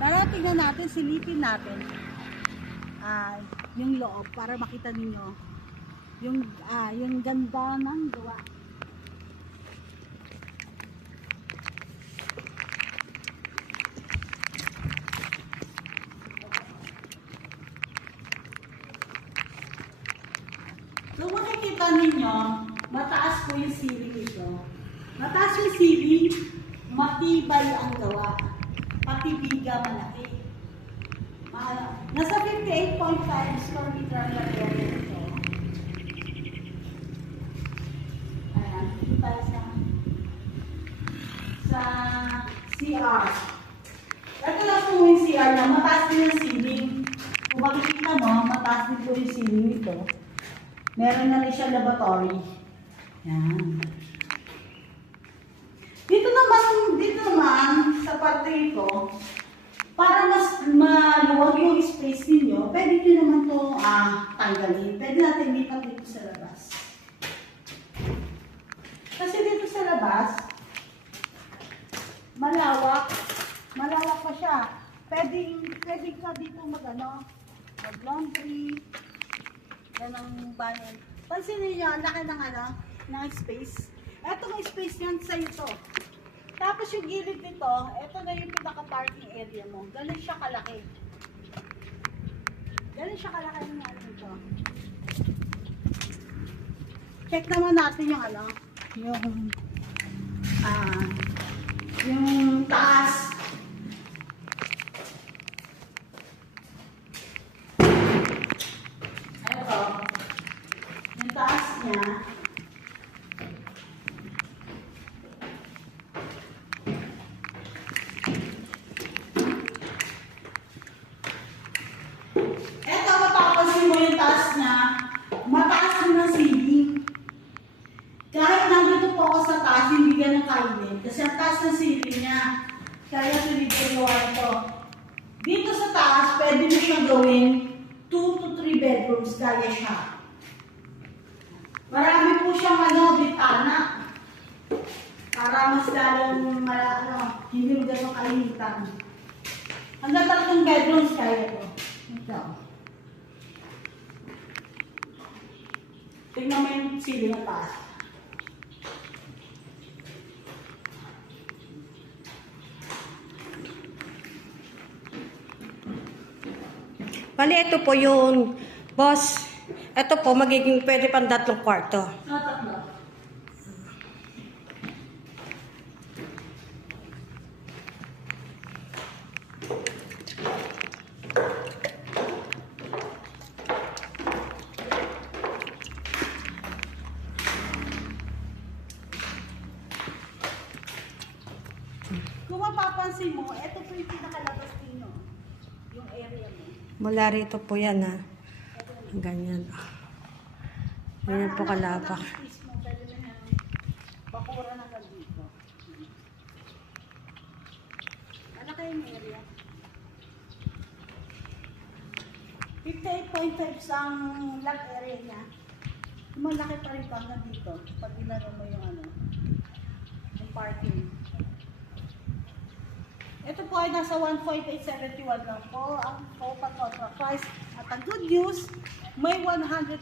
Tara, tingnan natin, silipin natin yung loob para makita ninyo yung ganda ng gawa. So makikita ninyo, mataas po yung ceiling nito. Mataas yung ceiling, matibay ang gawa. Pati biga malaki. Nasa 58.5 square meter ang area nito. Ayan, dito tayo sa CR. Ito lang po yung CR na mataas din yung ceiling. Kung makikita mo, mataas din po yung ceiling nito. Meron na rin siya laboratory. Yan. Dito naman sa parte ito, para mas maluwag yung space ninyo, pwede nyo naman ito tanggalin. Pwede natin lipat dito sa labas. Kasi dito sa labas, malawak pa siya. Pwede ka dito mag-laundry, yan ang banyan. Pansin niyo, ang laki ng space. Etong space yan sa ito. Tapos yung gilid nito, ito na yung pinaka-parking area mo. Ganun siya kalaki. Ganun siya kalaki yung nito. Check naman natin yung taas. Ito. Yung taas niya. Mataas din ang ceiling. Kahit nandito po ako sa taas, hindi ganun kainin. Kasi ang taas ng ceiling niya. Kaya pinagawa ito. Dito sa taas, pwede mo siyang gawin 2 to 3 bedrooms. Kaya siya. Marami po siyang bitana. Para mas lalong hindi mo ganun kainitan. Hanggang 3 bedrooms kaya ito. Ito. Tingnan mo yung ceiling na taas. Bali, ito po yung boss. Ito po, magiging pwede pang 3 kwarto. Tatlo. Kung mapapansin mo, ito po yung pinakalabas din, yung area mo. Mula rito po yan, ha. Ganyan. Ganyan po kalapak. Bakura na lang dito. Ano kayong area? 58.5 ang lot area niya. Malaki pa rin hanggang dito. Pag inano mo yung yung parking. Ito po ay nasa 1.871 lang po ang total contract price. At ang good news, may 100,000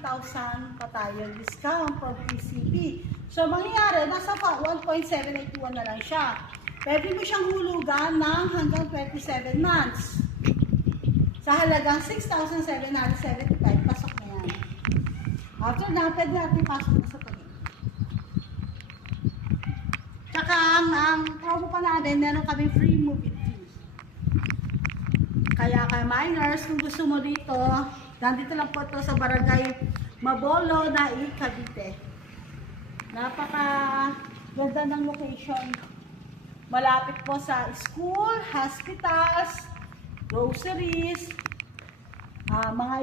pa tayo discount for PCP. So, mangyayari, nasa 1.781 na lang siya. Pwede mo siyang hulugan ng hanggang 27 months. Sa halagang 6,775, pasok na yan. After na, pwede natin pasok na sa tabi. Tsaka, ang promo pa natin, meron kami free movie fee. Kaya minors, kung gusto mo dito, nandito lang po ito sa Barangay Mabolo, Naik, Cavite. Napaka ganda ng location. Malapit po sa school, hospitals, groceries, mga